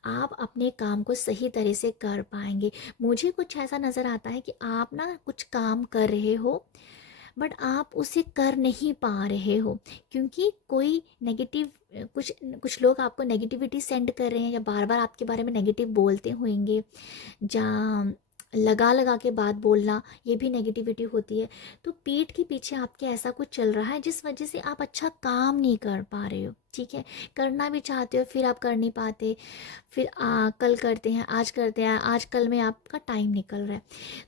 आप अपने काम को सही तरह से कर पाएंगे। मुझे कुछ ऐसा नज़र आता है कि आप ना कुछ काम कर रहे हो, बट आप उसे कर नहीं पा रहे हो, क्योंकि कोई नेगेटिव, कुछ कुछ लोग आपको नेगेटिविटी सेंड कर रहे हैं, या बार बार आपके बारे में नेगेटिव बोलते होंगे, जहाँ लगा लगा के बात बोलना, ये भी नेगेटिविटी होती है। तो पीठ के पीछे आपके ऐसा कुछ चल रहा है जिस वजह से आप अच्छा काम नहीं कर पा रहे हो, ठीक है। करना भी चाहते हो, फिर आप कर नहीं पाते, फिर कल करते हैं, आज करते हैं, आज कल में आपका टाइम निकल रहा है।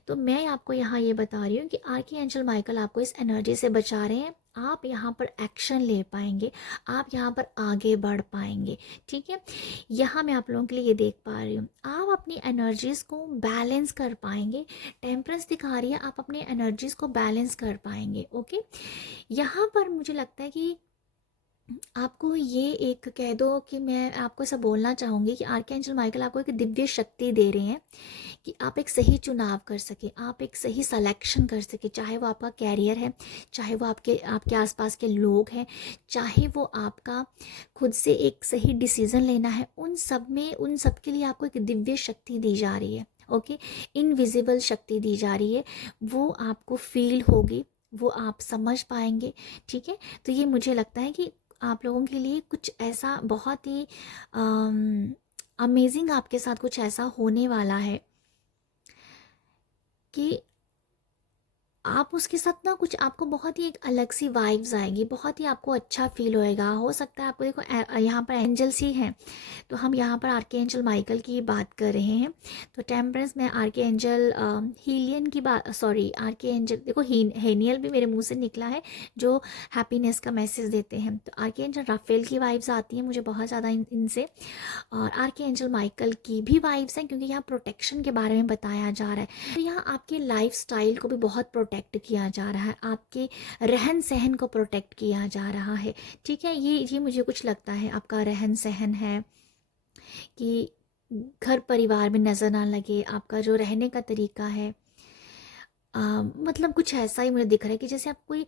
तो मैं आपको यहाँ ये बता रही हूँ कि आर्की एंजल माइकल आपको इस एनर्जी से बचा रहे हैं, आप यहाँ पर एक्शन ले पाएंगे, आप यहाँ पर आगे बढ़ पाएंगे, ठीक है। यहाँ मैं आप लोगों के लिए ये देख पा रही हूँ, आप अपनी एनर्जीज़ को बैलेंस कर पाएंगे। टेम्परेंस दिखा रही है, आप अपनी एनर्जीज़ को बैलेंस कर पाएंगे, ओके। यहाँ पर मुझे लगता है कि आपको ये एक कह दो कि मैं आपको ऐसा बोलना चाहूँगी कि आर्कएंजल माइकल आपको एक दिव्य शक्ति दे रहे हैं कि आप एक सही चुनाव कर सके, आप एक सही सिलेक्शन कर सके, चाहे वो आपका कैरियर है, चाहे वो आपके आपके आसपास के लोग हैं, चाहे वो आपका खुद से एक सही डिसीज़न लेना है, उन सब में, उन सब के लिए आपको एक दिव्य शक्ति दी जा रही है, ओके। इनविजिबल शक्ति दी जा रही है, वो आपको फील होगी, वो आप समझ पाएंगे, ठीक है। तो ये मुझे लगता है कि आप लोगों के लिए कुछ ऐसा बहुत ही अमेजिंग आपके साथ कुछ ऐसा होने वाला है कि आप उसके साथ ना कुछ, आपको बहुत ही एक अलग सी वाइब्स आएगी, बहुत ही आपको अच्छा फील होएगा। हो सकता है आपको, देखो यहाँ पर एंजल्स ही हैं, तो हम यहाँ पर आर्के एंजल माइकल की बात कर रहे हैं। तो टेम्परेंस में आर्के एंजल हीलियन की बात, सॉरी आर्के एंजल, देखो हेनियल भी मेरे मुंह से निकला है, जो हैप्पीनेस का मैसेज देते हैं। तो आर्के एंजल राफेल की वाइब्स आती हैं मुझे बहुत ज़्यादा इनसे, और आर्के एंजल माइकल की भी वाइब्स हैं, क्योंकि यहाँ प्रोटेक्शन के बारे में बताया जा रहा है। तो यहाँ आपके लाइफ स्टाइल को भी बहुत प्रोटेक्ट किया जा रहा है, आपके रहन सहन को प्रोटेक्ट किया जा रहा है, ठीक है। ये मुझे कुछ लगता है आपका रहन सहन है कि घर परिवार में नज़र ना लगे, आपका जो रहने का तरीका है, मतलब कुछ ऐसा ही मुझे दिख रहा है कि जैसे आप कोई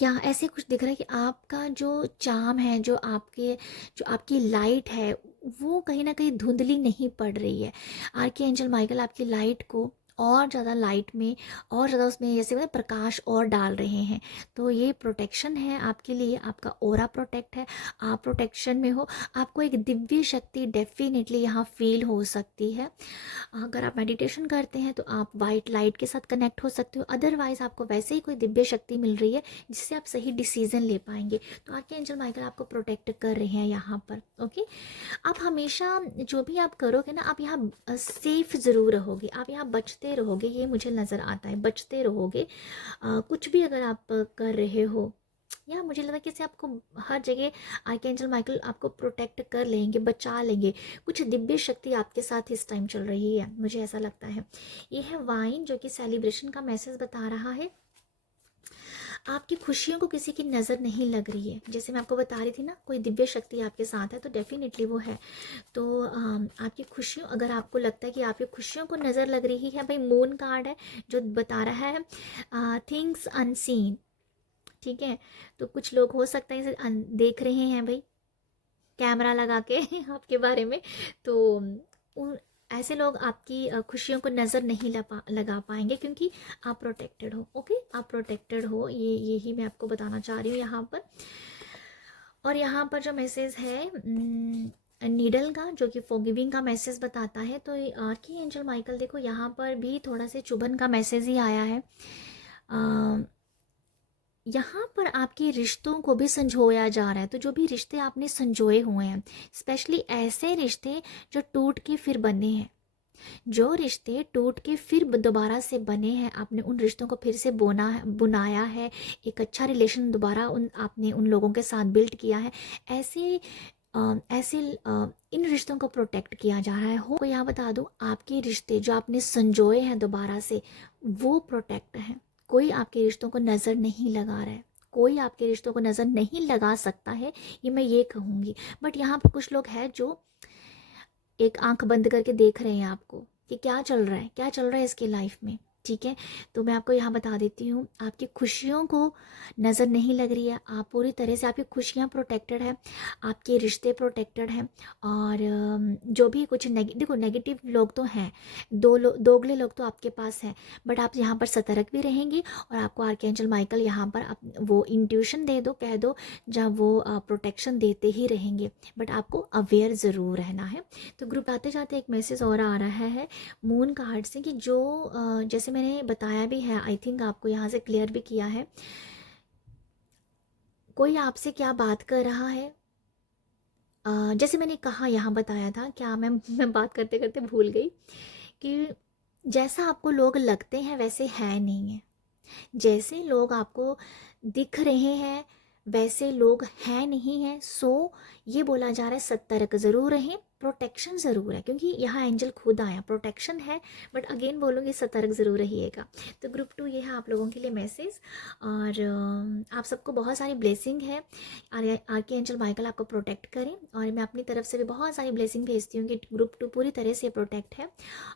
या ऐसे कुछ दिख रहा है कि आपका जो चार्म है, जो आपकी लाइट है, वो कहीं ना कहीं धुंधली नहीं पड़ रही है। आर्के एंजल माइकल आपकी लाइट को और ज़्यादा लाइट में, और ज़्यादा उसमें जैसे होता है प्रकाश और डाल रहे हैं। तो ये प्रोटेक्शन है आपके लिए, आपका ऑरा प्रोटेक्ट है, आप प्रोटेक्शन में हो। आपको एक दिव्य शक्ति डेफिनेटली यहाँ फील हो सकती है। अगर आप मेडिटेशन करते हैं तो आप वाइट लाइट के साथ कनेक्ट हो सकते हो, अदरवाइज आपको वैसे ही कोई दिव्य शक्ति मिल रही है जिससे आप सही डिसीजन ले पाएंगे। तो आर्कएंजल माइकल आपको प्रोटेक्ट कर रहे हैं यहाँ पर। ओके, आप हमेशा जो भी आप करोगे ना, आप यहाँ सेफ ज़रूर रहोगे, आप यहाँ बचते रहोगे, ये मुझे नज़र आता है, बचते रहोगे। कुछ भी अगर आप कर रहे हो, या मुझे लगता है कि इससे आपको हर जगह आर्कएंजल माइकल आपको प्रोटेक्ट कर लेंगे, बचा लेंगे। कुछ दिव्य शक्ति आपके साथ इस टाइम चल रही है, मुझे ऐसा लगता है। ये है वाइन जो कि सेलिब्रेशन का मैसेज बता रहा है। आपकी खुशियों को किसी की नज़र नहीं लग रही है, जैसे मैं आपको बता रही थी ना, कोई दिव्य शक्ति आपके साथ है, तो डेफिनेटली वो है। तो आपकी खुशियों, अगर आपको लगता है कि आपकी खुशियों को नज़र लग रही है, भाई मून कार्ड है जो बता रहा है थिंग्स अनसीन, ठीक है। तो कुछ लोग हो सकता है इसे देख रहे हैं भाई कैमरा लगा के आपके बारे में, तो उन ऐसे लोग आपकी खुशियों को नज़र नहीं लगा पाएंगे, क्योंकि आप प्रोटेक्टेड हो। ओके, आप प्रोटेक्टेड हो, ये यही मैं आपको बताना चाह रही हूँ यहाँ पर। और यहाँ पर जो मैसेज है नीडल का, जो कि फॉरगिविंग का मैसेज बताता है, तो आर्कएंजल माइकल देखो यहाँ पर भी थोड़ा से चुभन का मैसेज ही आया है। यहाँ पर आपके रिश्तों को भी संजोया जा रहा है। तो जो भी रिश्ते आपने संजोए हुए हैं, स्पेशली ऐसे रिश्ते जो टूट के फिर बने हैं, जो रिश्ते टूट के फिर दोबारा से बने हैं, आपने उन रिश्तों को फिर से बुनाया है, एक अच्छा रिलेशन दोबारा आपने उन लोगों के साथ बिल्ड किया है। ऐसे इन रिश्तों को प्रोटेक्ट किया जा रहा है। हो यहाँ बता दूँ, आपके रिश्ते जो आपने संजोए हैं दोबारा से, वो प्रोटेक्ट हैं। कोई आपके रिश्तों को नज़र नहीं लगा रहा है, कोई आपके रिश्तों को नज़र नहीं लगा सकता है, ये मैं ये कहूँगी। बट यहाँ पर कुछ लोग हैं जो एक आंख बंद करके देख रहे हैं आपको कि क्या चल रहा है, क्या चल रहा है इसकी लाइफ में, ठीक है। तो मैं आपको यहाँ बता देती हूँ, आपकी खुशियों को नज़र नहीं लग रही है, आप पूरी तरह से, आपकी खुशियाँ प्रोटेक्टेड है, आपके रिश्ते प्रोटेक्टेड हैं। और जो भी कुछ देखो नेगेटिव लोग तो हैं, दोगले लोग तो आपके पास हैं, बट आप यहाँ पर सतर्क भी रहेंगे। और आपको आर्कएंजल माइकल यहाँ पर वो इंट्यूशन दे दो, कह दो, जब वो प्रोटेक्शन देते ही रहेंगे, बट आपको अवेयर ज़रूर रहना है। तो ग्रुप आते जाते एक मैसेज और आ रहा है मून कार्ड से, कि जो जैसे मैंने बताया भी है, आई थिंक आपको यहाँ से क्लियर भी किया है, कोई आपसे क्या बात कर रहा है। जैसे मैंने कहा, यहाँ बताया था, क्या मैं बात करते करते भूल गई, कि जैसा आपको लोग लगते हैं वैसे है नहीं है, जैसे लोग आपको दिख रहे हैं वैसे लोग हैं नहीं हैं। सो ये बोला जा रहा है सतर्क ज़रूर रहें, प्रोटेक्शन ज़रूर है, क्योंकि यहाँ एंजल खुद आया, प्रोटेक्शन है, बट अगेन बोलूँगी सतर्क ज़रूर रहिएगा। तो ग्रुप 2 ये है आप लोगों के लिए मैसेज। और आप सबको बहुत सारी ब्लेसिंग है, आर्के एंजल माइकल आपको प्रोटेक्ट करें, और मैं अपनी तरफ से भी बहुत सारी ब्लेसिंग भेजती हूँ कि ग्रुप 2 पूरी तरह से प्रोटेक्ट है।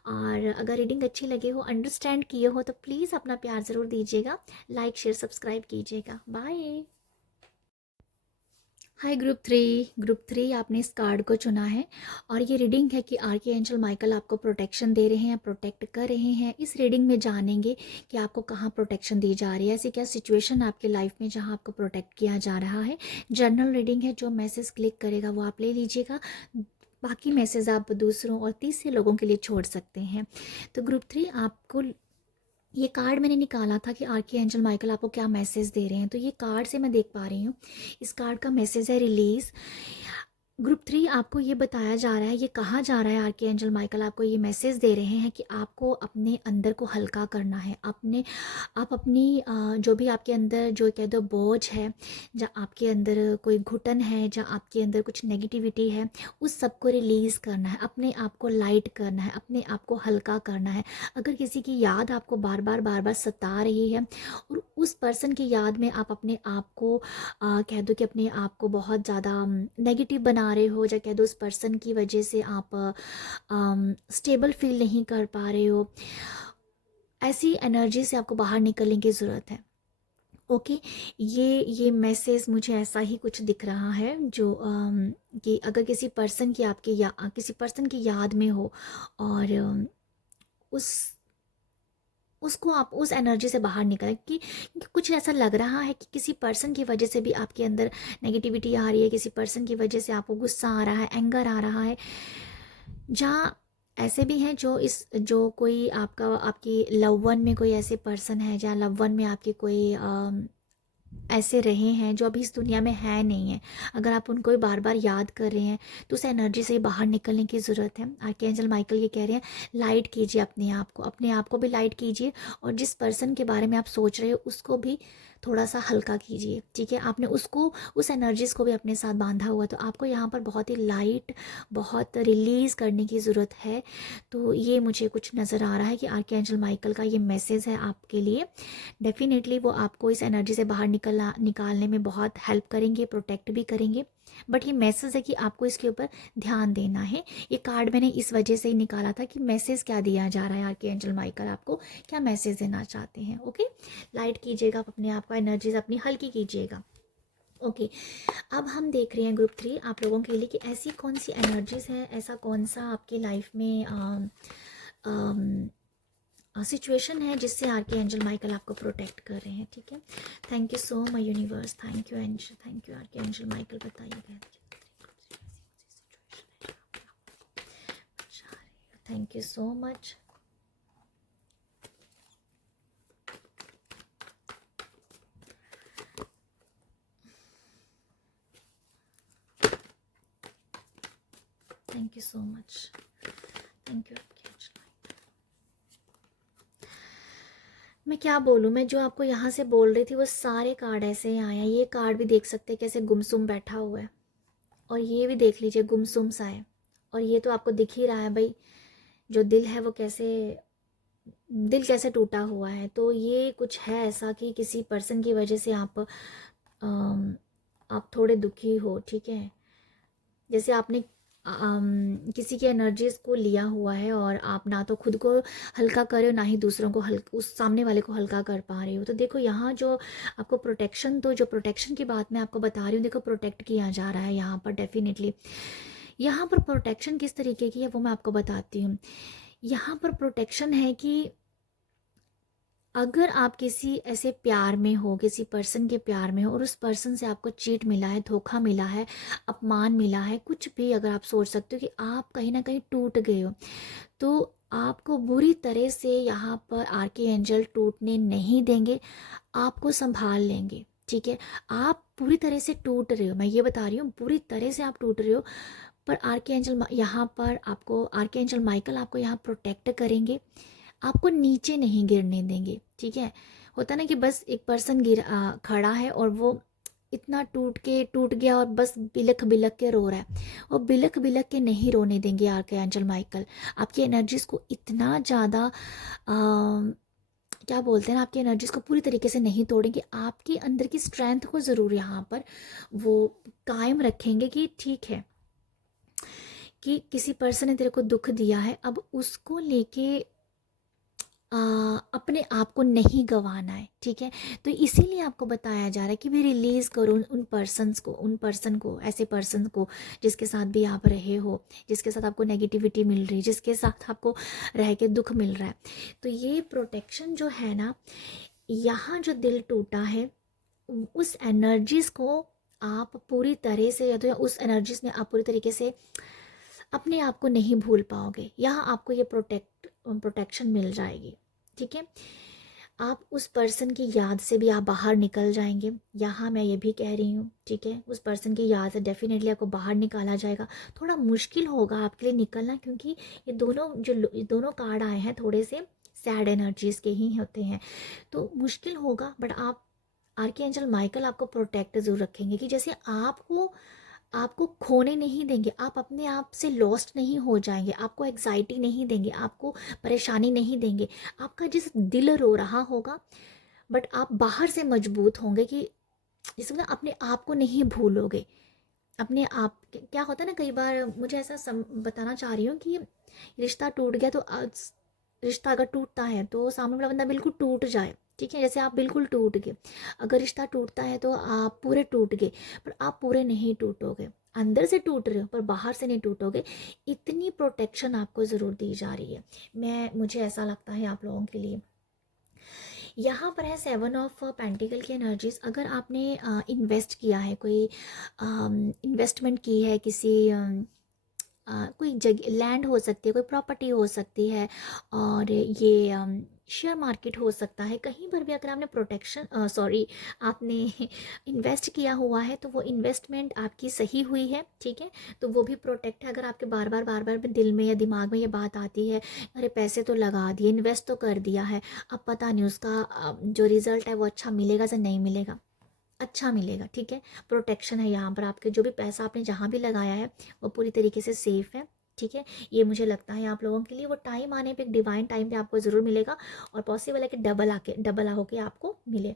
और अगर रीडिंग अच्छी लगे हो, अंडरस्टैंड किए हो, तो प्लीज़ अपना प्यार ज़रूर दीजिएगा, लाइक शेयर सब्सक्राइब कीजिएगा। बाय। हाय ग्रुप 3 आपने इस कार्ड को चुना है, और ये रीडिंग है कि आर्के एंजल माइकल आपको प्रोटेक्शन दे रहे हैं, प्रोटेक्ट कर रहे हैं। इस रीडिंग में जानेंगे कि आपको कहाँ प्रोटेक्शन दी जा रही है, ऐसी क्या सिचुएशन आपके लाइफ में जहाँ आपको प्रोटेक्ट किया जा रहा है। जनरल रीडिंग है, जो मैसेज क्लिक करेगा वो आप ले लीजिएगा, बाकी मैसेज आप दूसरों और तीसरे लोगों के लिए छोड़ सकते हैं। तो ग्रुप 3 आपको ये कार्ड मैंने निकाला था कि आर्के एंजल माइकल आपको क्या मैसेज दे रहे हैं, तो ये कार्ड से मैं देख पा रही हूँ, इस कार्ड का मैसेज है रिलीज। ग्रुप 3 आपको ये बताया जा रहा है, ये कहा जा रहा है, आर्के एंजल माइकल आपको ये मैसेज दे रहे हैं कि आपको अपने अंदर को हल्का करना है, आप अपनी जो भी आपके अंदर जो कह दो बोझ है, जहाँ आपके अंदर कोई घुटन है, जहाँ आपके अंदर कुछ नेगेटिविटी है, उस सब को रिलीज़ करना है, अपने आप को लाइट करना है, अपने आप को हल्का करना है। अगर किसी की याद आपको बार बार सता रही है, और उस पर्सन की याद में आप अपने आप को कह दो कि अपने आप को बहुत ज़्यादा नेगेटिव बना रहे हो, या कह दो उस पर्सन की वजह से आप स्टेबल फील नहीं कर पा रहे हो, ऐसी एनर्जी से आपको बाहर निकलने की ज़रूरत है। ओके, ये मैसेज मुझे ऐसा ही कुछ दिख रहा है, जो कि अगर किसी पर्सन की आपकी किसी पर्सन की याद में हो, और उस उसको आप उस एनर्जी से बाहर निकलें कि कुछ ऐसा लग रहा है कि किसी पर्सन की वजह से भी आपके अंदर नेगेटिविटी आ रही है, किसी पर्सन की वजह से आपको गुस्सा आ रहा है, एंगर आ रहा है। जहाँ ऐसे भी हैं जो कोई आपका आपकी लव वन में कोई ऐसे पर्सन है, जहाँ लव वन में आपके कोई ऐसे रहे हैं जो अभी इस दुनिया में है नहीं है। अगर आप उनको भी बार बार याद कर रहे हैं तो उस एनर्जी से बाहर निकलने की ज़रूरत है। आर्कएंजल माइकल ये कह रहे हैं, लाइट कीजिए अपने आप को भी लाइट कीजिए, और जिस पर्सन के बारे में आप सोच रहे हो उसको भी थोड़ा सा हल्का कीजिए, ठीक है। आपने उसको उस एनर्जीज को भी अपने साथ बांधा हुआ, तो आपको यहाँ पर बहुत ही लाइट, बहुत रिलीज़ करने की ज़रूरत है। तो ये मुझे कुछ नज़र आ रहा है कि आर्कएंजल माइकल का ये मैसेज है आपके लिए। डेफिनेटली वो आपको इस एनर्जी से बाहर निकालने में बहुत हेल्प करेंगे, प्रोटेक्ट भी करेंगे। बट ये मैसेज है कि आपको इसके ऊपर ध्यान देना है। ये कार्ड मैंने इस वजह से ही निकाला था कि मैसेज क्या दिया जा रहा है, आर्कएंजल माइकल आपको क्या मैसेज देना चाहते हैं। ओके, लाइट कीजिएगा, आप अपने आप को एनर्जीज अपनी हल्की कीजिएगा। ओके, अब हम देख रहे हैं ग्रुप 3 आप लोगों के लिए कि ऐसी कौन सी एनर्जीज है, ऐसा कौन सा आपकी लाइफ में सिचुएशन है जिससे आर्के एंजल माइकल आपको प्रोटेक्ट कर रहे हैं, ठीक है। Thank you so much universe, thank you angel, thank you archangel Michael, बताइएगा। Thank you so much. Thank you so much, thank you. मैं क्या बोलूँ, मैं जो आपको यहाँ से बोल रही थी वो सारे कार्ड ऐसे ही आए हैं। ये कार्ड भी देख सकते हैं कैसे गुमसुम बैठा हुआ है, और ये भी देख लीजिए गुमसुम सा है, और ये तो आपको दिख ही रहा है भाई, जो दिल है वो दिल कैसे टूटा हुआ है। तो ये कुछ है ऐसा कि किसी पर्सन की वजह से आप थोड़े दुखी हो, ठीक है। जैसे आपने किसी की एनर्जीज को लिया हुआ है और आप ना तो खुद को हल्का कर रहे हो, ना ही दूसरों को उस सामने वाले को हल्का कर पा रहे हो। तो देखो यहाँ जो आपको प्रोटेक्शन, तो जो प्रोटेक्शन की बात मैं आपको बता रही हूँ, देखो प्रोटेक्ट किया जा रहा है यहाँ पर डेफिनेटली। यहाँ पर प्रोटेक्शन किस तरीके की है वो मैं आपको बताती हूँ। यहाँ पर प्रोटेक्शन है कि अगर आप किसी ऐसे प्यार में हो, किसी पर्सन के प्यार में हो, और उस पर्सन से आपको चीट मिला है, धोखा मिला है, अपमान मिला है, कुछ भी अगर आप सोच सकते हो कि आप कहीं ना कहीं टूट गए हो, तो आपको बुरी तरह से यहाँ पर आर्के एंजल टूटने नहीं देंगे, आपको संभाल लेंगे, ठीक है। आप पूरी तरह से टूट रहे हो, मैं ये बता रही हूँ, पूरी तरह से आप टूट रहे हो, पर आर्के एंजल यहाँ पर आपको, आर्के एंजल माइकल आपको यहाँ प्रोटेक्ट करेंगे, आपको नीचे नहीं गिरने देंगे, ठीक है। होता ना कि बस एक पर्सन खड़ा है और वो इतना टूट गया और बस बिलख बिलख के रो रहा है, और बिलख बिलख के नहीं रोने देंगे आर्कएंजल माइकल। आपकी एनर्जीज को इतना ज़्यादा क्या बोलते हैं ना, आपकी एनर्जीज को पूरी तरीके से नहीं तोड़ेंगे, आपके अंदर की स्ट्रेंथ को ज़रूर यहाँ पर वो कायम रखेंगे कि ठीक है, कि किसी पर्सन ने तेरे को दुख दिया है, अब उसको लेके अपने आप को नहीं गंवाना है, ठीक है। तो इसीलिए आपको बताया जा रहा है कि भी रिलीज़ करो उन पर्सन को, ऐसे पर्सन को जिसके साथ भी आप रहे हो, जिसके साथ आपको नेगेटिविटी मिल रही है, जिसके साथ आपको रह के दुख मिल रहा है। तो ये प्रोटेक्शन जो है ना, यहाँ जो दिल टूटा है उस एनर्जीज को आप पूरी तरह से, या तो उस एनर्जीज में आप पूरी तरीके से अपने आप को नहीं भूल पाओगे। यहाँ आपको ये प्रोटेक्शन मिल जाएगी, ठीक है। आप उस पर्सन की याद से भी आप बाहर निकल जाएंगे, यहाँ मैं ये भी कह रही हूँ, ठीक है। उस पर्सन की याद से डेफिनेटली आपको बाहर निकाला जाएगा। थोड़ा मुश्किल होगा आपके लिए निकलना, क्योंकि ये दोनों कार्ड आए हैं थोड़े से सैड एनर्जीज के ही होते हैं, तो मुश्किल होगा। बट आप, आर्कएंजल माइकल आपको प्रोटेक्ट जरूर रखेंगे कि जैसे आपको खोने नहीं देंगे, आप अपने आप से लॉस्ट नहीं हो जाएंगे, आपको एग्जाइटी नहीं देंगे, आपको परेशानी नहीं देंगे। आपका जिस दिल रो रहा होगा, बट आप बाहर से मजबूत होंगे कि जिसमें ना अपने आप को नहीं भूलोगे। अपने आप, क्या होता है ना, कई बार मुझे ऐसा बताना चाह रही हूँ कि रिश्ता टूट गया, तो रिश्ता अगर टूटता है तो सामने वाला बंदा बिल्कुल टूट जाए, ठीक है। जैसे आप बिल्कुल टूट गए, अगर रिश्ता टूटता है तो आप पूरे टूट गए, पर आप पूरे नहीं टूटोगे, अंदर से टूट रहे हो पर बाहर से नहीं टूटोगे। इतनी प्रोटेक्शन आपको ज़रूर दी जा रही है, मुझे ऐसा लगता है आप लोगों के लिए। यहाँ पर है 7 ऑफ पेंटिकल की एनर्जीज। अगर आपने इन्वेस्ट किया है, कोई इन्वेस्टमेंट की है किसी कोई जगह, लैंड हो सकती है, कोई प्रॉपर्टी हो सकती है, और ये शेयर मार्केट हो सकता है, कहीं पर भी अगर आपने प्रोटेक्शन सॉरी आपने इन्वेस्ट किया हुआ है तो वो इन्वेस्टमेंट आपकी सही हुई है, ठीक है, तो वो भी प्रोटेक्ट है। अगर आपके बार बार दिल में या दिमाग में ये बात आती है, अरे पैसे तो लगा दिए, इन्वेस्ट तो कर दिया है, अब पता नहीं उसका जो रिजल्ट है वो अच्छा मिलेगा या नहीं मिलेगा, अच्छा मिलेगा, ठीक है, प्रोटेक्शन है यहाँ पर। आपके जो भी पैसा आपने जहाँ भी लगाया है वो पूरी तरीके से सेफ़ है, ठीक है। ये मुझे लगता है आप लोगों के लिए वो टाइम आने पे, एक डिवाइन टाइम पे आपको ज़रूर मिलेगा, और पॉसिबल है कि डबल होके आपको मिले।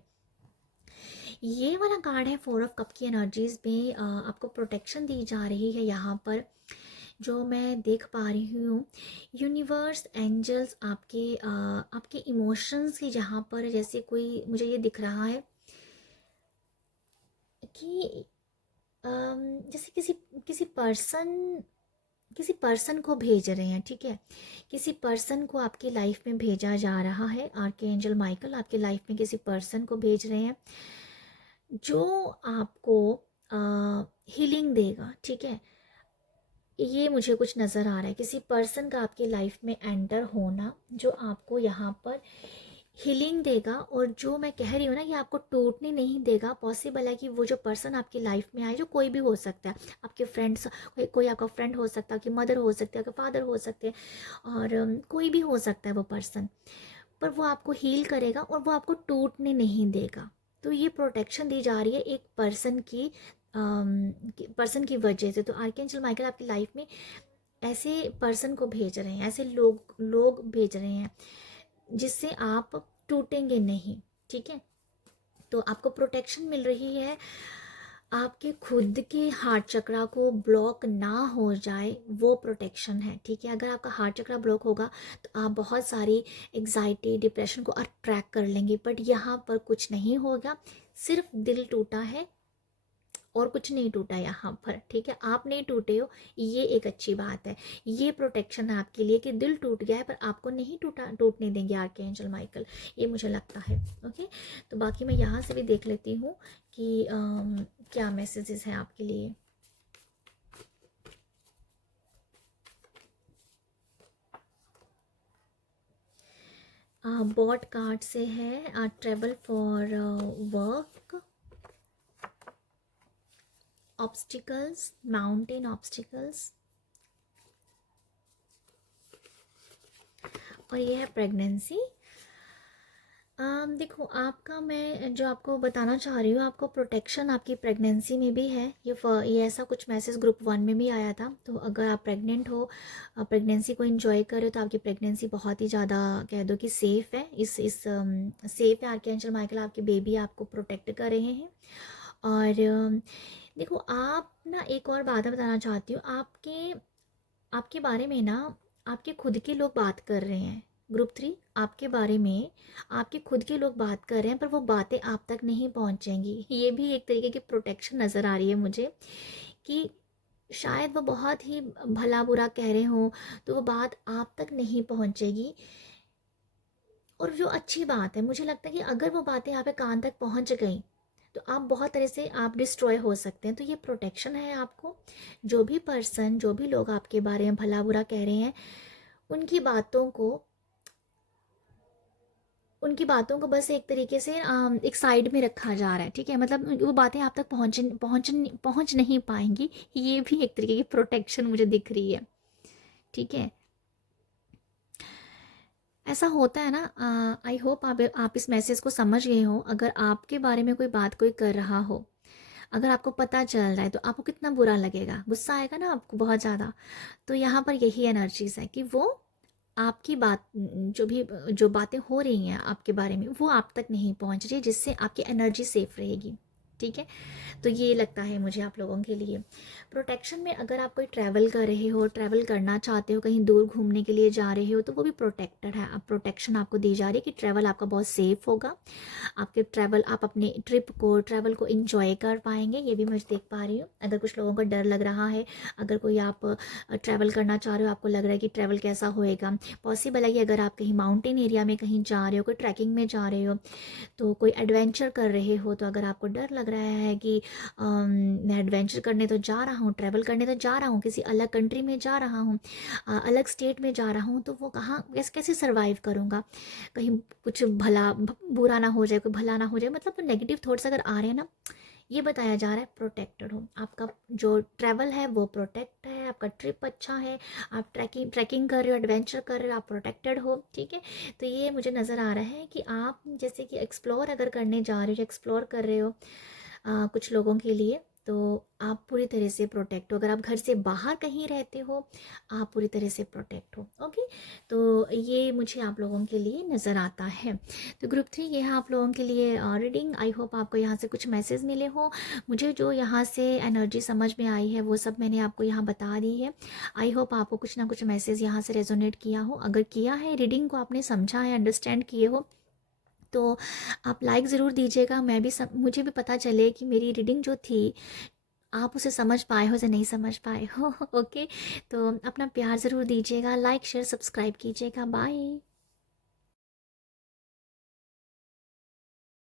ये वाला कार्ड है 4 ऑफ कप की एनर्जीज में, आपको प्रोटेक्शन दी जा रही है यहाँ पर। जो मैं देख पा रही हूँ, यूनिवर्स, एंजल्स आपके इमोशंस की जहाँ पर, जैसे कोई मुझे ये दिख रहा है कि जैसे किसी पर्सन को भेज रहे हैं, ठीक है, किसी पर्सन को आपकी लाइफ में भेजा जा रहा है। आर्कएंजल माइकल आपकी लाइफ में किसी पर्सन को भेज रहे हैं जो आपको हीलिंग देगा, ठीक है। ये मुझे कुछ नज़र आ रहा है, किसी पर्सन का आपकी लाइफ में एंटर होना जो आपको यहाँ पर हीलिंग देगा, और जो मैं कह रही हूँ ना, ये आपको टूटने नहीं देगा। पॉसिबल है कि वो जो पर्सन आपकी लाइफ में आए, जो कोई भी हो सकता है, आपके फ्रेंड्स, कोई आपका फ्रेंड हो सकता है, आपकी मदर हो सकती है, आपके फादर हो सकते हैं, और कोई भी हो सकता है वो पर्सन, पर वो आपको हील करेगा और वो आपको टूटने नहीं देगा। तो ये प्रोटेक्शन दी जा रही है एक पर्सन की वजह से। तो आर्कएंजल माइकल आपकी लाइफ में ऐसे पर्सन को भेज रहे हैं, ऐसे लोग भेज रहे हैं जिससे आप टूटेंगे नहीं, ठीक है। तो आपको प्रोटेक्शन मिल रही है, आपके खुद के हार्ट चक्रा को ब्लॉक ना हो जाए, वो प्रोटेक्शन है, ठीक है। अगर आपका हार्ट चक्रा ब्लॉक होगा तो आप बहुत सारी एग्जाइटी, डिप्रेशन को अट्रैक्ट कर लेंगे, बट यहाँ पर कुछ नहीं होगा, सिर्फ दिल टूटा है और कुछ नहीं टूटा यहाँ पर, ठीक है। आप नहीं टूटे हो, ये एक अच्छी बात है। ये प्रोटेक्शन है आपके लिए कि दिल टूट गया है पर आपको नहीं टूटने देंगे आर्कएंजल माइकल, ये मुझे लगता है। ओके, तो बाकी मैं यहाँ से भी देख लेती हूँ कि क्या मैसेजेस हैं आपके लिए। बॉट कार्ड से है travel for work, obstacles, mountain obstacles, और ये है प्रेगनेंसी। देखो, आपका मैं जो आपको बताना चाह रही हूँ, आपको प्रोटेक्शन आपकी प्रेगनेंसी में भी है। ये ऐसा कुछ मैसेज ग्रुप 1 में भी आया था। तो अगर आप प्रेग्नेंट हो, प्रेगनेंसी को एंजॉय कर रहे हो, तो आपकी प्रेगनेंसी बहुत ही ज़्यादा कह दो कि सेफ़ है। सेफ़ है। आर्कएंजल माइकल आपके बेबी आपको प्रोटेक्ट कर रहे हैं। और देखो, आप ना एक और बात बताना चाहती हूँ, आपके बारे में ना आपके खुद के लोग बात कर रहे हैं। ग्रुप 3 आपके बारे में आपके खुद के लोग बात कर रहे हैं, पर वो बातें आप तक नहीं पहुंचेंगी। ये भी एक तरीके की प्रोटेक्शन नज़र आ रही है मुझे, कि शायद वो बहुत ही भला बुरा कह रहे हो, तो वो बात आप तक नहीं पहुंचेगी। और जो अच्छी बात है, मुझे लगता है कि अगर वो बातें यहाँ पे कान तक पहुंच गई तो आप बहुत तरह से आप डिस्ट्रॉय हो सकते हैं। तो ये प्रोटेक्शन है आपको। जो भी पर्सन, जो भी लोग आपके बारे में भला बुरा कह रहे हैं, उनकी बातों को बस एक तरीके से एक साइड में रखा जा रहा है, ठीक है। मतलब वो बातें आप तक पहुंच नहीं पाएंगी। ये भी एक तरीके की प्रोटेक्शन मुझे दिख रही है, ठीक है। ऐसा होता है ना। आई होप आप इस मैसेज को समझ गए हो। अगर आपके बारे में कोई बात कोई कर रहा हो, अगर आपको पता चल रहा है, तो आपको कितना बुरा लगेगा, गुस्सा आएगा ना आपको बहुत ज़्यादा। तो यहाँ पर यही एनर्जीज है कि वो आपकी बात, जो बातें हो रही हैं आपके बारे में, वो आप तक नहीं पहुँच रही, जिससे आपकी एनर्जी सेफ रहेगी, ठीक है। तो ये लगता है मुझे आप लोगों के लिए। प्रोटेक्शन में अगर आप कोई ट्रैवल कर रहे हो, ट्रैवल करना चाहते हो, कहीं दूर घूमने के लिए जा रहे हो, तो वो भी प्रोटेक्टेड है। अब प्रोटेक्शन आपको दी जा रही है कि ट्रैवल आपका बहुत सेफ होगा, आपके ट्रैवल आप अपने ट्रैवल को इंजॉय कर पाएंगे, ये भी मैं देख पा रही हूँ। अगर कुछ लोगों को डर लग रहा है, अगर कोई आप ट्रैवल करना चाह रहे हो, आपको लग रहा है कि ट्रैवल कैसा होएगा, पॉसिबल है कि अगर आप कहीं माउंटेन एरिया में कहीं जा रहे हो, कोई ट्रैकिंग में जा रहे हो, तो कोई एडवेंचर कर रहे हो, तो अगर आपको डर लग रहा है कि मैं एडवेंचर करने तो जा रहा हूँ, ट्रैवल करने तो जा रहा हूँ, किसी अलग कंट्री में जा रहा हूँ, अलग स्टेट में जा रहा हूँ, तो वो कहाँ कैसे कैसे सर्वाइव करूँगा, कहीं कुछ बुरा ना हो जाए, कोई भला ना हो जाए, मतलब तो नेगेटिव थॉट्स अगर आ रहे हैं ना, ये बताया जा रहा है प्रोटेक्टेड हो। आपका जो ट्रैवल है वो प्रोटेक्ट है, आपका ट्रिप अच्छा है, आप ट्रैकिंग कर रहे हो, एडवेंचर कर रहे हो, आप प्रोटेक्टेड हो। ठीक है। तो ये मुझे नज़र आ रहा है कि आप जैसे कि एक्सप्लोर अगर करने जा रहे हो, एक्सप्लोर कर रहे हो कुछ लोगों के लिए, तो आप पूरी तरह से प्रोटेक्ट हो। अगर आप घर से बाहर कहीं रहते हो, आप पूरी तरह से प्रोटेक्ट हो। ओके। तो ये मुझे आप लोगों के लिए नज़र आता है। तो ग्रुप 3 ये है आप लोगों के लिए रीडिंग। आई होप आपको यहाँ से कुछ मैसेज मिले हो। मुझे जो यहाँ से एनर्जी समझ में आई है वो सब मैंने आपको यहाँ बता दी है। आई होप आपको कुछ ना कुछ मैसेज यहाँ से रेजोनेट किया हो। अगर किया है, रीडिंग को आपने समझा है, अंडरस्टैंड किए हो, तो आप लाइक ज़रूर दीजिएगा। मैं भी मुझे भी पता चले कि मेरी रीडिंग जो थी आप उसे समझ पाए हो या नहीं समझ पाए हो। ओके। तो अपना प्यार ज़रूर दीजिएगा, लाइक शेयर सब्सक्राइब कीजिएगा। बाय।